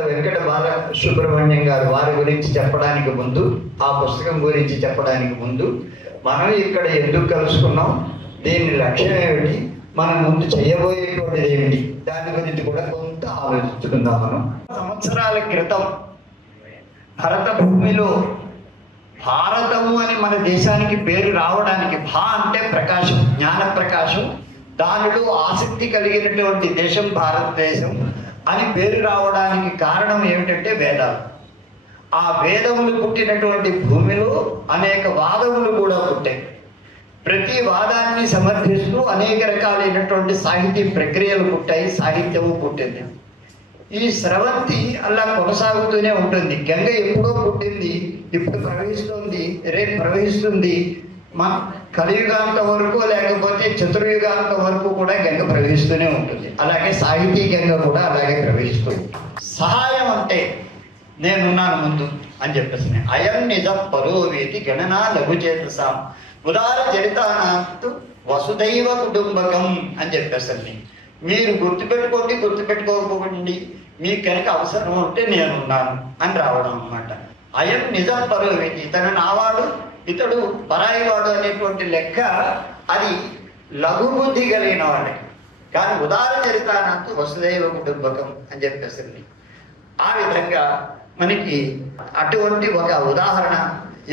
కూడా వెంకట బాల సుబ్రహ్మణ్యం గారు వారి గురించి చెప్పడానికి ముందు, ఆ పుస్తకం గురించి చెప్పడానికి ముందు, మనం ఇక్కడ ఎందుకు కలుసుకున్నాం, దీని లక్ష్యం ఏమిటి, మనం ముందు చేయబోయేటువంటిది ఏమిటి, దాని గురించి కూడా కొంత ఆలోచించుకుందాం. మనం సంవత్సరాల క్రితం భరత భూమిలో భారతము అని మన దేశానికి పేరు రావడానికి, భా అంటే ప్రకాశం, జ్ఞాన ప్రకాశం, దానిలో ఆసక్తి కలిగినటువంటి దేశం భారతదేశం అని పేరు రావడానికి కారణం ఏమిటంటే వేదాలు. ఆ వేదములు పుట్టినటువంటి భూమిలో అనేక వాదములు కూడా పుట్టాయి. ప్రతి వాదాన్ని సమర్థిస్తూ అనేక రకాలైనటువంటి సాహితీ ప్రక్రియలు పుట్టాయి, సాహిత్యము పుట్టింది. ఈ స్రవంతి అలా కొనసాగుతూనే ఉంటుంది. గంగ ఎప్పుడో పుట్టింది, ఇప్పుడు ప్రవహిస్తుంది, రేపు ప్రవహిస్తుంది. మన కలియుగాంత వరకు లేకపోతే చతుర్యుగాంత వరకు కూడా గంగ ప్రవహిస్తూనే ఉంటుంది. అలాగే సాహితీ గంగ కూడా అలాగే ప్రవహిస్తుంది. సహాయం అంటే నేనున్నాను ముందు అని చెప్పేసి, అయం నిజం పరోవేతి గణనా లఘుచేతసాం ఉదార చరితానాంతు వసుదైవ కుటుంబకం అని చెప్పేసండి. మీరు గుర్తుపెట్టుకోకపోండి, మీకు కనుక అవసరం ఉంటే నేనున్నాను అని రావడం అన్నమాట. అయం నిజం పరోవేతి, ఇతను నావాడు, ఇతడు పరాయివాడు అనేటువంటి లెక్క అది లఘు బుద్ధి కలిగిన వాళ్ళకి. కానీ ఉదార చరితానంతు వసుదైవ కుటుంబకం అని చెప్పేసింది. ఆ విధంగా మనకి అటువంటి ఒక ఉదాహరణ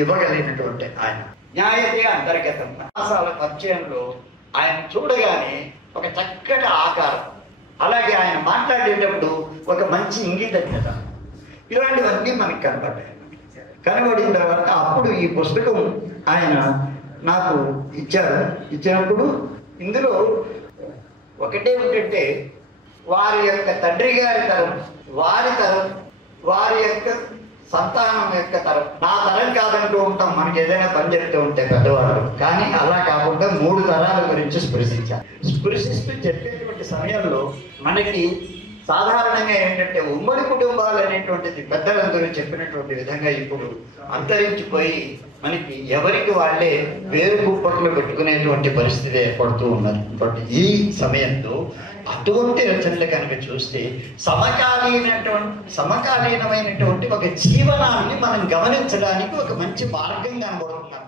ఇవ్వగలిగినటువంటి ఆయన న్యాయతే అంతర్గతం. మాసాల పరిచయంలో ఆయన చూడగానే ఒక చక్కటి ఆకారం, అలాగే ఆయన మాట్లాడేటప్పుడు ఒక మంచి ఇంగితజ్ఞత, ఇలాంటివన్నీ మనకి కనపడ్డాయి. కనబడిన తర్వాత అప్పుడు ఈ పుస్తకం ఆయన నాకు ఇచ్చినప్పుడు ఇందులో ఒకటే ఏంటంటే, వారి యొక్క తండ్రి గారి తరం, వారి తరం, వారి యొక్క సంతానం యొక్క తరం, నా తరం కాదంటూ ఉంటాం మనకి ఏదైనా పని చెప్తూ ఉంటే పెద్దవాళ్ళు. కానీ అలా కాకుండా 3 తరాల గురించి స్పృశిస్తూ చెప్పేటువంటి సమయంలో మనకి సాధారణంగా ఏంటంటే ఉమ్మడి కుటుంబాలు అనేటువంటిది పెద్దలందరూ చెప్పినటువంటి విధంగా ఇప్పుడు అంతరించిపోయి మనకి ఎవరికి వాళ్ళే వేరు కుప్పట్లు పెట్టుకునేటువంటి పరిస్థితి ఏర్పడుతూ ఉన్నది. బట్ ఈ సమయంలో అటువంటి రచనలు కనుక చూస్తే సమకాలీనమైనటువంటి ఒక జీవనాన్ని మనం గమనించడానికి ఒక మంచి మార్గం కనబడుతుంది.